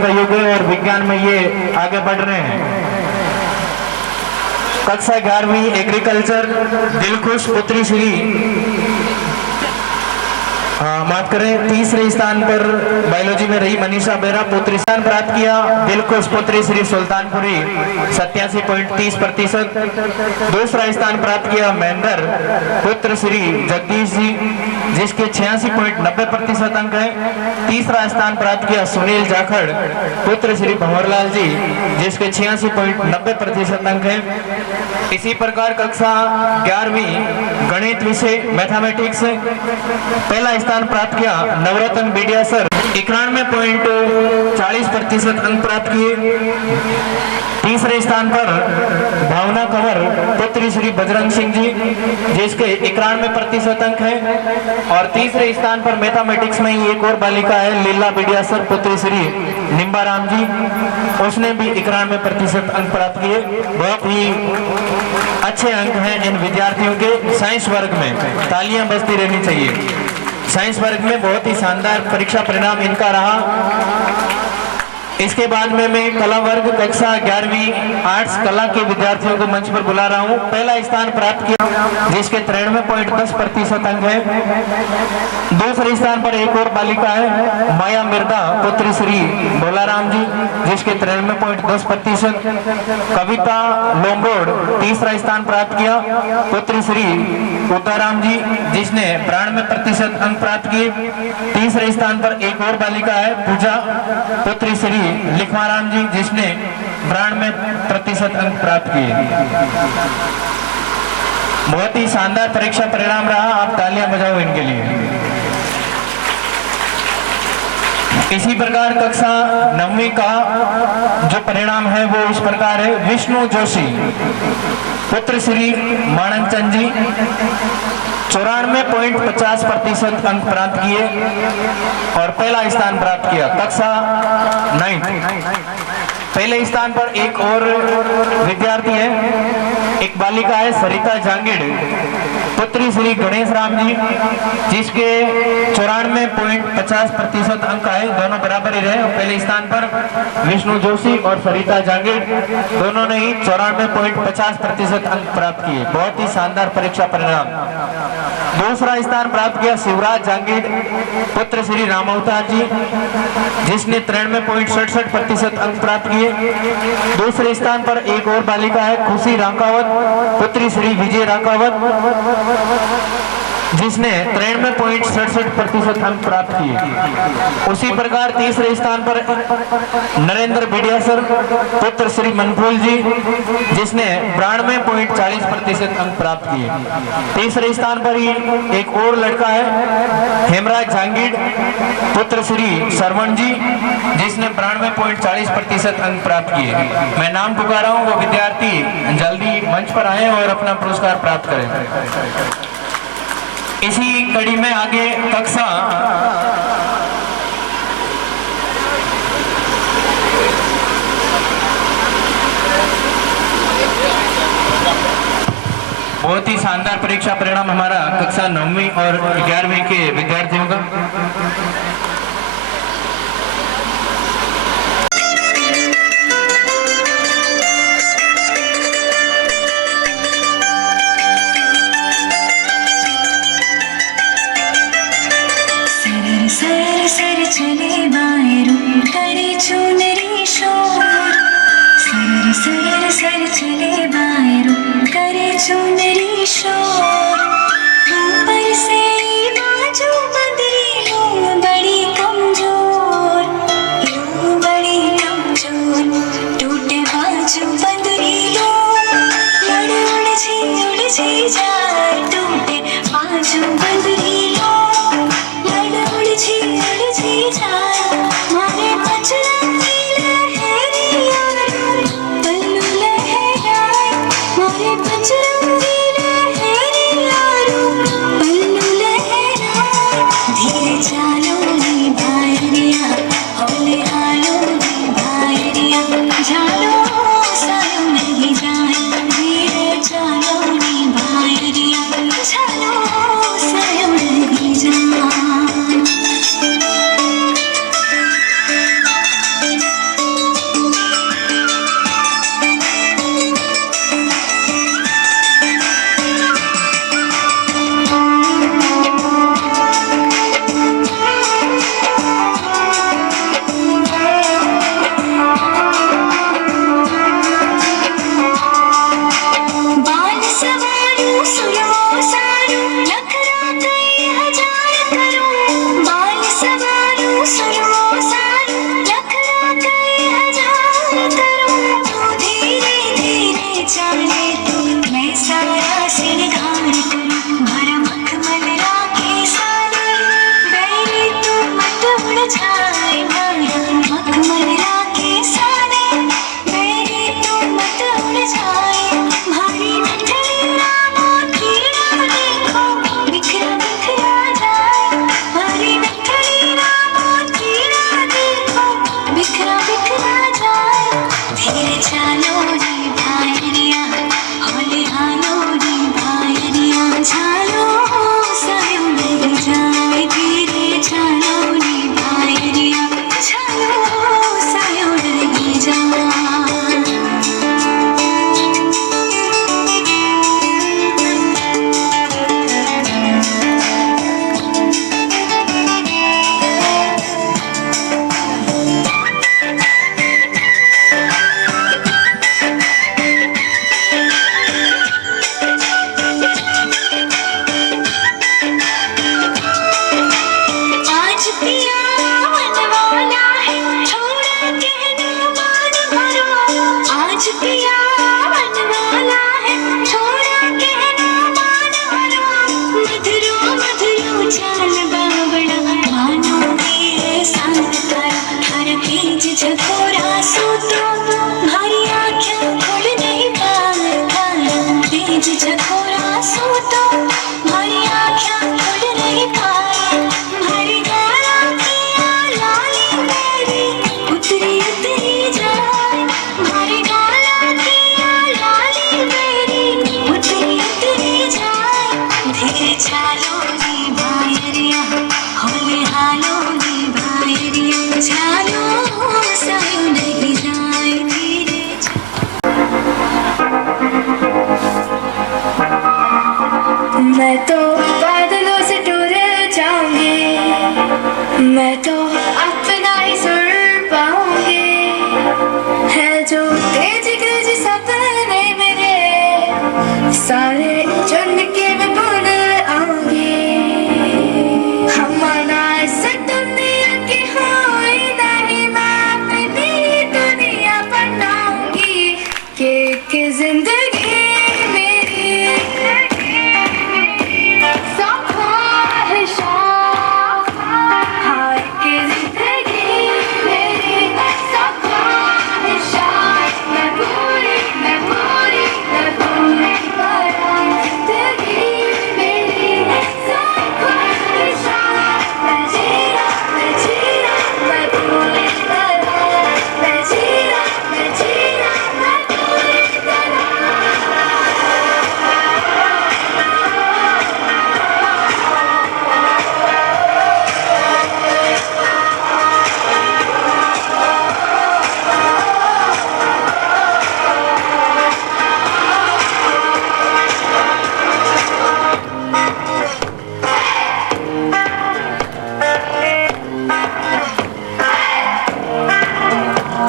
युग है और विज्ञान में ये आगे बढ़ रहे हैं। कक्षा 11वीं एग्रीकल्चर दिलखुश पुत्री श्री माफ करें, तीसरे स्थान पर बायोलॉजी में रही मनीषा बेरा पुत्री स्थान प्राप्त किया। दिलखुश पुत्री श्री सुल्तानपुरी 87.30%। दूसरा स्थान प्राप्त किया महेंद्र पुत्र श्री जगदीश जी जिसके 86.90% अंक है। तीसरा स्थान प्राप्त किया सुनील जाखड़ पुत्र श्री भंवरलाल जी जिसके 86.90% अंक है। इसी प्रकार कक्षा 11वीं गणित विषय मैथमेटिक्स पहला स्थान प्राप्त किया नवरत्न बीडिया सर 91.40% अंक प्राप्त किए। तीसरे स्थान पर भावना कंवर पुत्री श्री बजरंग सिंह जी जिसके 91% अंक है। और तीसरे स्थान पर मैथमेटिक्स में ही एक और बालिका है लीला बीडिया सर पुत्री श्री निम्बाराम जी, उसने भी 91% अंक प्राप्त किए। बहुत ही अच्छे अंक हैं इन विद्यार्थियों के। साइंस वर्ग में तालियां बजती रहनी चाहिए। साइंस वर्ग में बहुत ही शानदार परीक्षा परिणाम इनका रहा। इसके बाद में मैं कला वर्ग कक्षा 11वीं आर्ट्स कला के विद्यार्थियों को मंच पर बुला रहा हूं। पहला स्थान प्राप्त किया जिसके 93.10% अंक है। दूसरे स्थान पर एक और बालिका है माया मिर्दा पुत्री श्री भोलाराम जी जिसके 93.10%। कविता लोमरोड तीसरा स्थान प्राप्त किया पुत्री श्री उताराम जी जिसने 92% अंक प्राप्त किए। तीसरे स्थान पर एक और बालिका है पूजा पुत्री श्री लिखमाराम जी जिसने 92% अंक प्राप्त किए। बहुत ही शानदार परीक्षा परिणाम रहा, आप तालियां बजाओ इनके लिए। इसी प्रकार कक्षा 9वीं का जो परिणाम है वो इस प्रकार है। विष्णु जोशी पुत्र श्री माणकचंद जी 94.50% अंक प्राप्त किए और पहला स्थान प्राप्त किया। कक्षा 9 पहले स्थान पर एक और विद्यार्थी है, एक बालिका है सरिता जांगिड़ पुत्री श्री गणेश राम जी जिसके 94.50% अंक आए, दोनों बराबर ही रहे। पहले स्थान पर विष्णु जोशी और सरिता जांगिड़ दोनों ने ही 94.50% अंक प्राप्त किए। बहुत ही शानदार परीक्षा परिणाम। दूसरा स्थान प्राप्त किया शिवराज जांगिड़ पुत्र श्री राम अवतार जी जिसने 93.67% अंक प्राप्त किए। दूसरे स्थान पर एक और बालिका है खुशी रांकावत पुत्री श्री विजय रांकावत जिसने 93.67% अंक प्राप्त किए। उसी प्रकार तीसरे स्थान पर नरेंद्र बीडिया सर पुत्र श्री मनफूल जी जिसने 92.40% अंक प्राप्त किए। तीसरे स्थान पर ही एक और लड़का है हेमराज जांगिड़ पुत्र श्री सरवण जी जिसने 92.40% अंक प्राप्त किए। मैं नाम पुकारा हूं, वो विद्यार्थी जल्दी मंच पर आए और अपना पुरस्कार प्राप्त करें। इसी कड़ी में आगे कक्षा बहुत ही शानदार परीक्षा परिणाम हमारा कक्षा 9वीं और 11वीं के विद्यार्थियों का। सर चले बायरू करे चुनरी शोर सर चले बायरू करे चुनरी शोर ऊपर से बाजू बदलो टकरा जाए धीरे चालो रे भायरिया होले हालो रे भायरिया चालो सायो नहीं जाए धीरे चालो रे भायरिया चालो सायो नहीं जाए आज पिया मनवाना है छोड़ा कहना मान भरो आज पिया मनवाना है छोड़ा कहना मान भरो मधुरो मधुरो चाल बावड़ा मानो मेरे संग करा हर खींच झकोरा सूतो भारी आँखें खुल नहीं पाता तेज झकोरा सूतो भारी आँखें खुल नहीं पाए भारी गाना किया लाली मेरी उतरी उतरी जाए भारी गाना किया लाली मेरी उतरी उतरी जाए धीरे चालो रे भायरिया होले हालो रे भायरिया चालो सायो नहीं जाए धीरे मैं तो बादलों से टूर जाऊंगी मैं तो अपना ही सुर पाऊंगी है जो तेज गज सपने मेरे सारे चुन के मैं भूल आऊंगी हमारा से दुनिया की होई नहीं मैं अपनी दुनिया बनाऊंगी कि जिंदगी मेरी हाय की जिंदगी मेरी सब ख्वाहिशात मैं पूरी करा जिंदगी मेरी सब ख्वाहिशात मैं जीना मैं पूरी करा मैं जीना मैं पूरी करा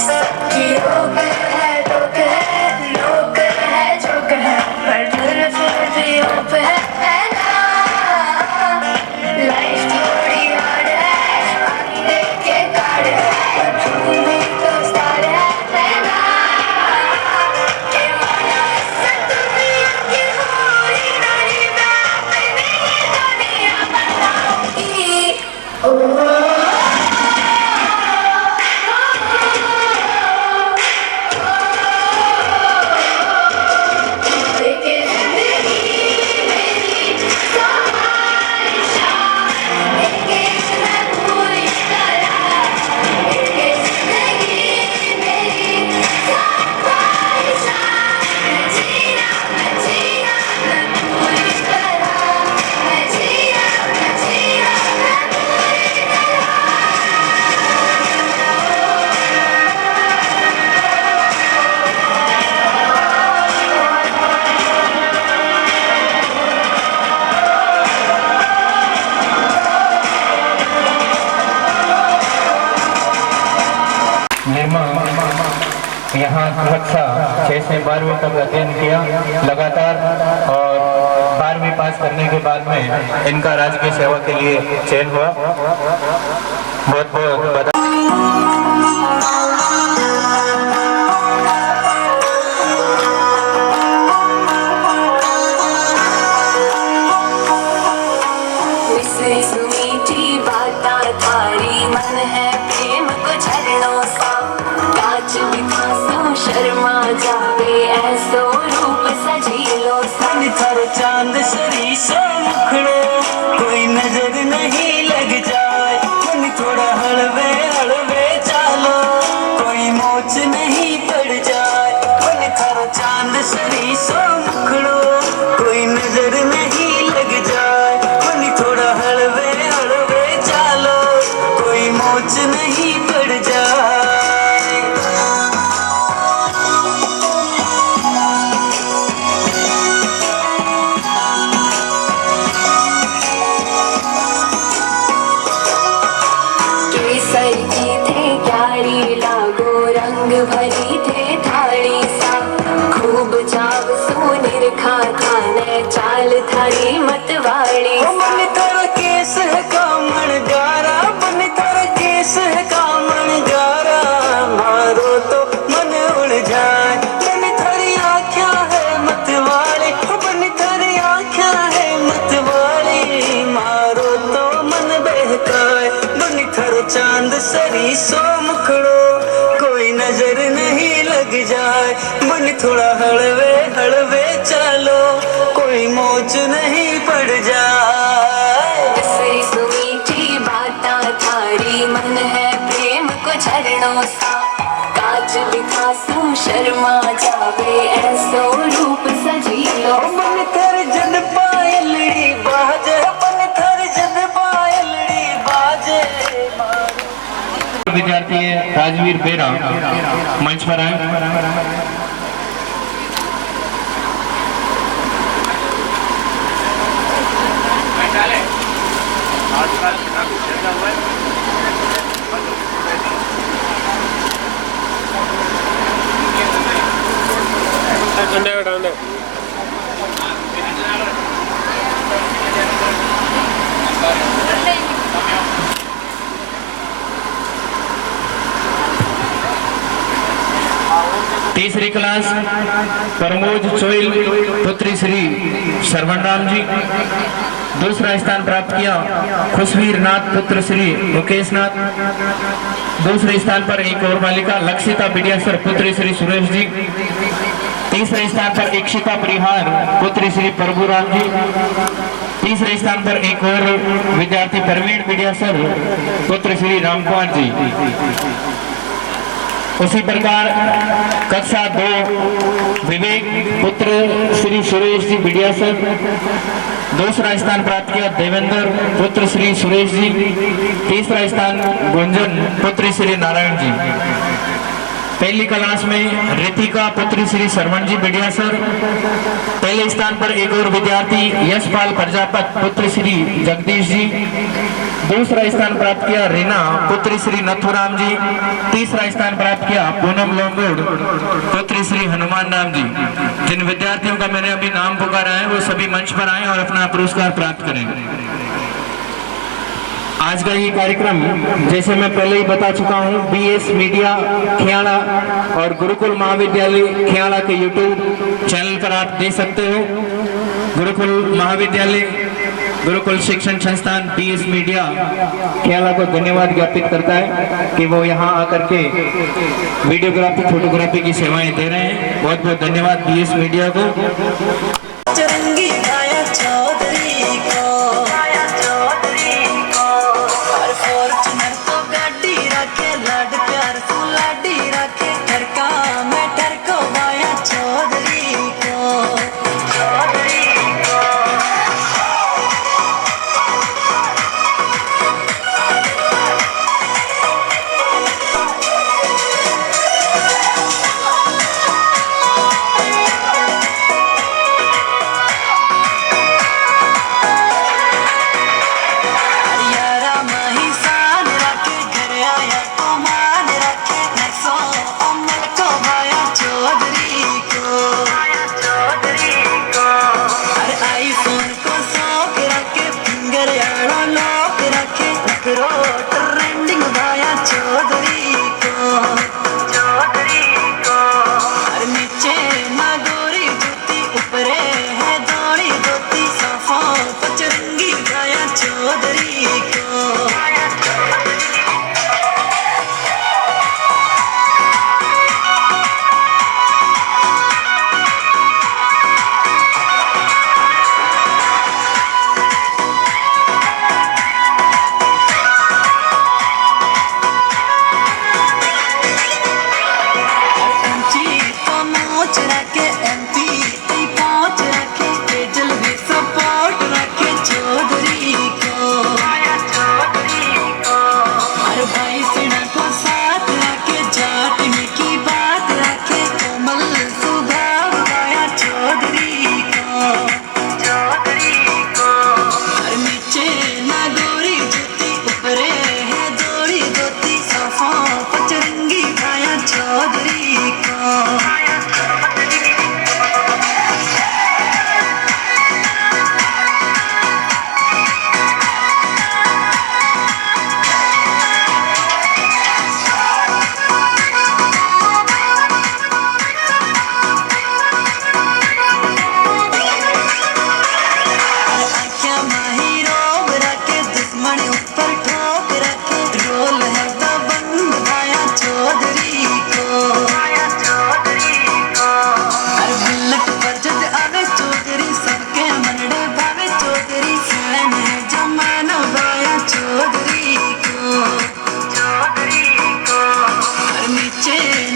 सबकी रोक है टोक है लोक है जोक है पर दिल फिर भी ओप है ना लाइफ थोड़ी हार्ड है अंधे के कार्ड है पर तुम भी तो स्टार है ना के माना से दुनिया की होई नहीं मैं अपनी दुनिया बनाऊंगी ओ निर्मा यहाँ कक्षा 6 से 12वीं तक अध्ययन किया लगातार और 12वीं पास करने के बाद में इनका राजकीय सेवा के लिए चयन हुआ। बहुत बहुत बधाई। मीठी बातें थारी मन है प्रेम को झरनों सा कांच बिथा सो शर्मा जावे ऐसो रूप सजीलो सा थारो चांद सरी सो मुखड़ो कोई नजर नहीं लग जाए मन थोड़ा हलवे सरी सो मुखड़ो कोई नजर नहीं लग जाए मनी थोड़ा हलवे हलवे चालो कोई मोच नहीं पड़ जाए केसर की थे क्यारी लागो रंग भरी थे थाली सा खूब चाव सोनिर खा खाने चाल थारी मतवाड़ी ओ मन थारा केस है कामण गारा मन थारा केस है कामण गारा मारो तो मन उड़ जाए मन थारी आँखियाँ है मतवाली ओ मन थारी आँखियाँ है मतवाली मारो तो मन बहकाए बन थारो चांद सरी सो मुखड़ो कोई नजर नहीं लग जाए मन थोड़ा हलवे हलवे चालो कोई मोच नहीं पड़ जाए सही सुमीठी बाता थारी मन है प्रेम को झरणों सा काज दिखा सू शर्मा जावे ऐसो रूप सजीलो मन थर जद पायलड़ी बाजे मन थर जद पायलड़ी बाजे विद्यार्थी है राजवीर बेरा मंच पर आए। तीसरी क्लास प्रमोद चोइल पुत्री श्री सरवण राम जी। दूसरा स्थान प्राप्त किया खुशवीर नाथ पुत्र श्री मुकेश नाथ। दूसरे स्थान पर एक और बालिका लक्षिता बिडियासर पुत्री श्री सुरेश जी। तीसरे स्थान पर इक्षिता परिहार पुत्री श्री प्रभुराम जी। तीसरे स्थान पर एक और विद्यार्थी प्रवीण बिडियासर पुत्र श्री रामकुमार जी। उसी प्रकार कक्षा 2 विवेक पुत्र श्री सुरेश जी बिडियासर। दूसरा स्थान प्राप्त किया देवेंद्र पुत्र श्री सुरेश जी। तीसरा स्थान गुंजन पुत्र श्री नारायण जी। पहली क्लास में रितिका पुत्री श्री सरवण जी बिडियासर। पहले स्थान पर एक और विद्यार्थी यशपाल प्रजापत पुत्र श्री जगदीश जी। दूसरा स्थान प्राप्त किया रीना पुत्री श्री नथुराम जी। तीसरा स्थान प्राप्त किया पूनम लोंगोड़ पुत्री श्री हनुमान राम जी। जिन विद्यार्थियों का मैंने अभी नाम पुकारा है वो सभी मंच पर आए और अपना पुरस्कार प्राप्त करें। आज का ये कार्यक्रम जैसे मैं पहले ही बता चुका हूँ बीएस मीडिया खियाड़ा और गुरुकुल महाविद्यालय खियाड़ा के यूट्यूब चैनल पर आप देख सकते हो। गुरुकुल महाविद्यालय गुरुकुल शिक्षण संस्थान बीएस मीडिया खियाड़ा को धन्यवाद ज्ञापित करता है कि वो यहाँ आकर के वीडियोग्राफी फोटोग्राफी की सेवाएं दे रहे हैं। बहुत बहुत धन्यवाद बीएस मीडिया को। चरंगी गाया चौधरी को हर फॉर्च्यूनर तो गाड़ी रखे लाड प्यार तू लाडी रखे ठरका मैं ठरको गाया चौधरी को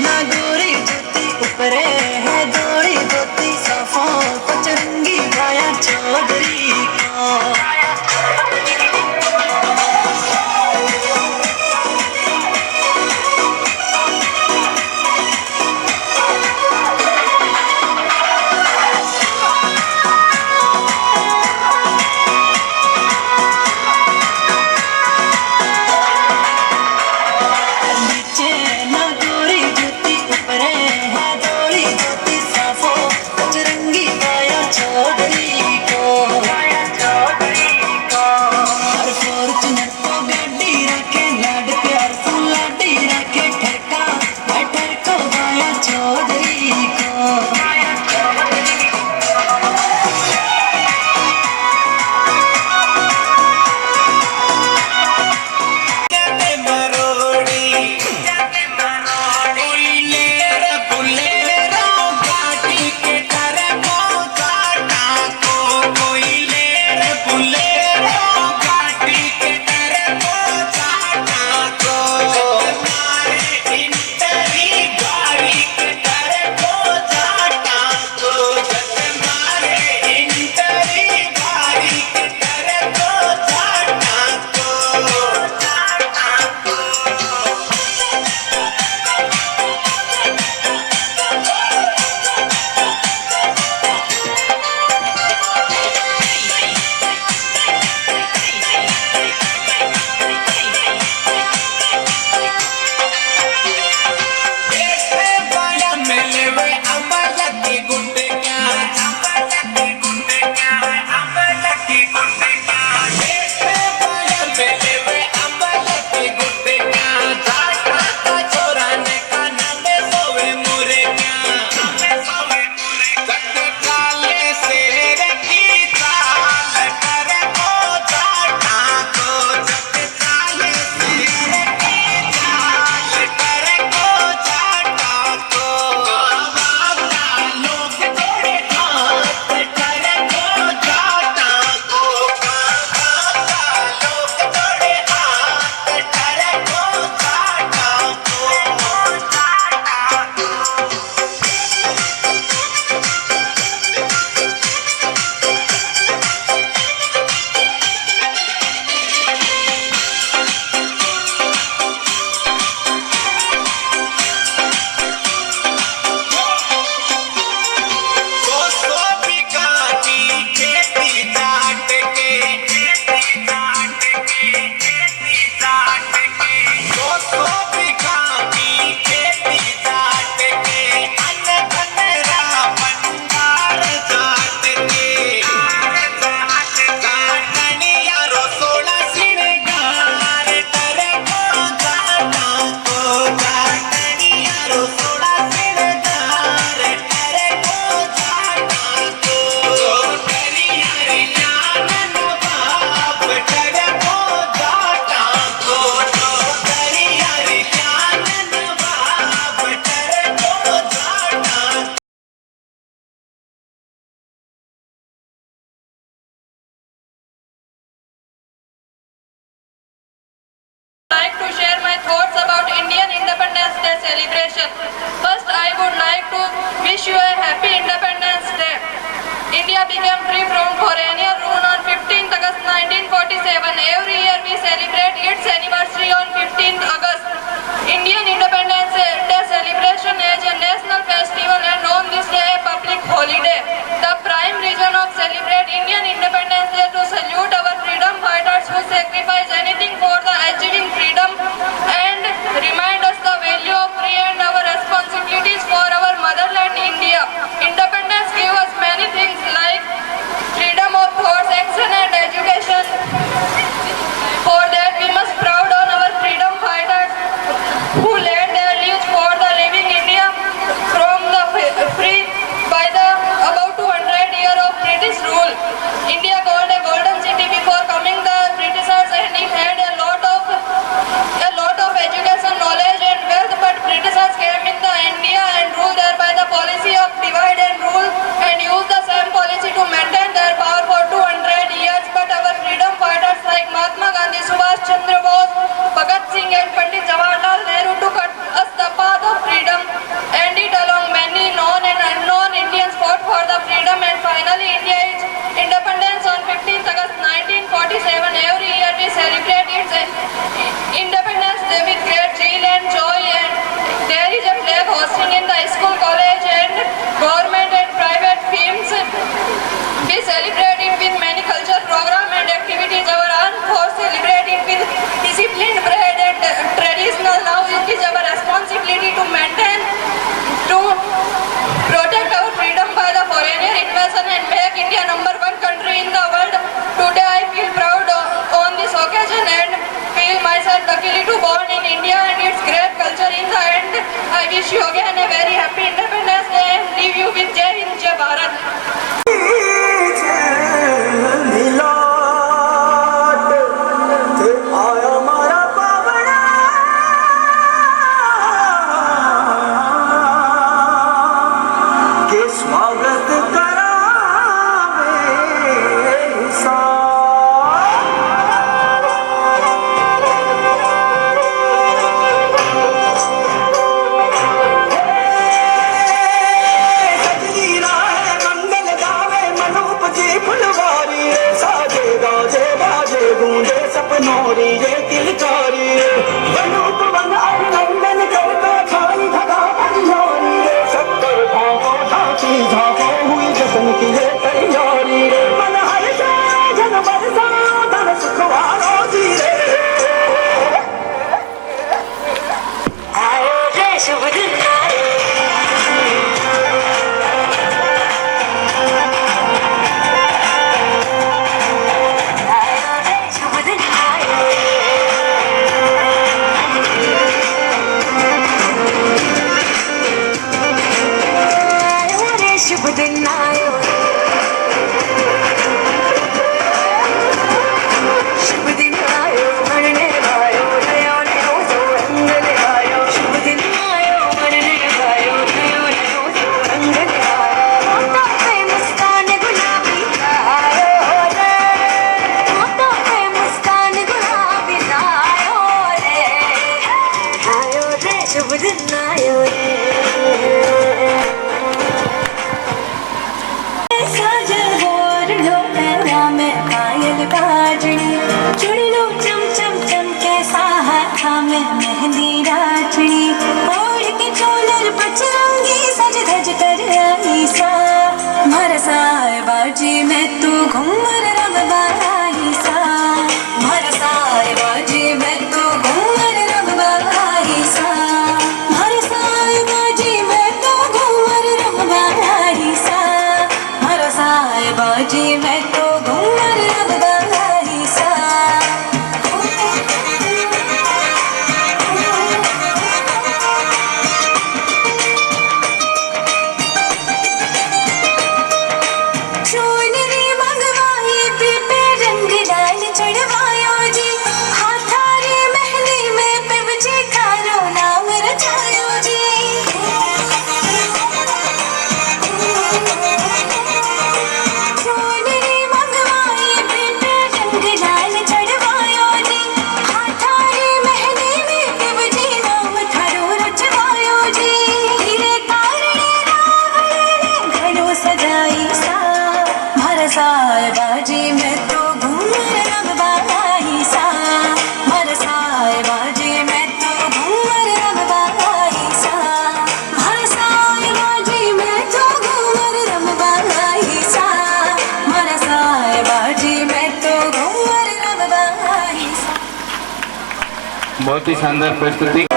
ना गोरी जूती ऊपरे है गोरी धोती साफों पचरंगी गाया चौधरी को नीचे ना गोरी जूती wish you again a very happy Independence Day and leave you with Jai Hind, Jai Bharat. मिलाट थे आया मारा पावना के स्वागत करावे सजनी राह मंगल गावे मनोप जी फुलवारी साजे गाजे बाजे गूंजे सपनोरी ये किलकारी मनोप वन अभिनंदन करता छाई धगा पंजोरी शक्कर भागो झांकी झांको हुई जश्न की ये तैयारी मन हर जन बरसा धन सुखवारो जी रे आए रे शुभ दिन आए शुभ दिन आए रे शुभ दिन आयो शुभ दिन आयो मरने आयो नयो नयो तो रंग ले आयो शुभ दिन आयो मरने आयो नयो नयो तो रंग ले आयो होठों पे मुस्कान गुलाबी आयो रे होठों पे मुस्कान गुलाबी आयो रे शुभ दिन आयो रे साजन बोर लो पैरा में पायल बाजनी चुड़ लो चम चम चम के हाथा में मेहंदी राजनी ओढ़ के चोलर पचरंगी सज धज कर आई सा मारा साए बाजी में तू घूमर रंग बाई सा मारा साए बाजी में तू घूमर रंग बाई सा मारा साए बाजी में तू घूमर रंग बाई सा मारा साए बाजी में तो घूमर रंग बाई सा चोनरी मंगवाई पीपे रंग डाल चढ़वायो जी हाथारी मेहंदी में पिवजी खारो नाम रचायो जी चोनरी मंगवाई पीपे रंग डाल चढ़वायो जी हाथारी मेहंदी में पिवजी नाम थारो रचवायो जी हीरे कारणे रावण ने घड़ो सजाई सा मारा साए बाजी में तो घूमर रंग बाई सा मारा साए बाजी में तो घूमर रंग बाई सा मारा साए बाजी में तो घूमर रंग बाई सा मारा साए बाजी में तो घूमर रंग बाई सा बहुत ही शानदार प्रस्तुति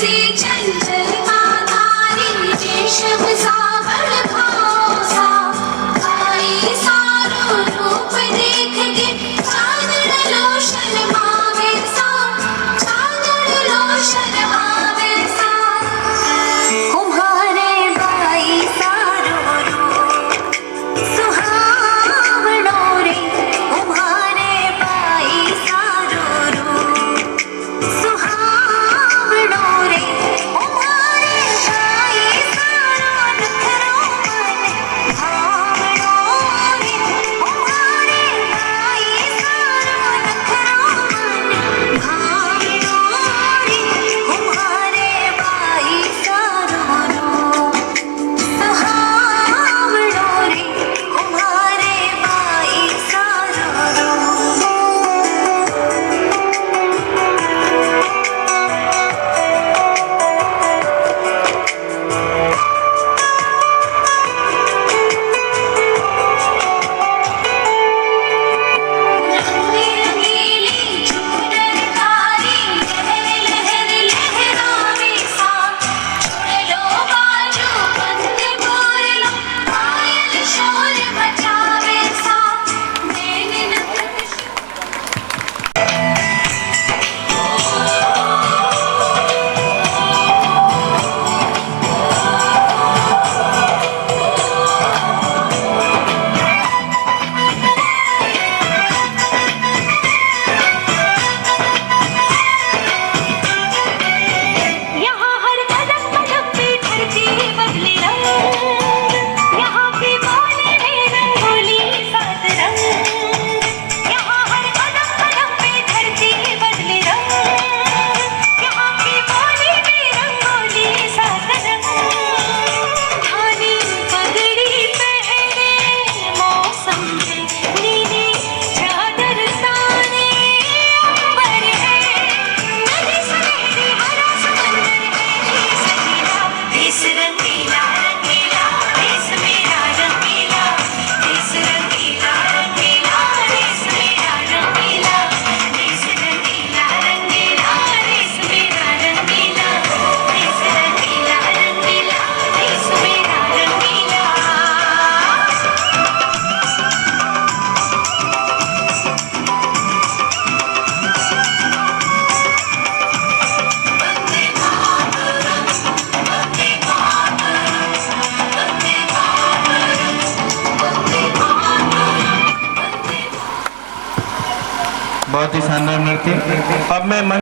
से बहुत ही शानदार नृत्य। अब मैं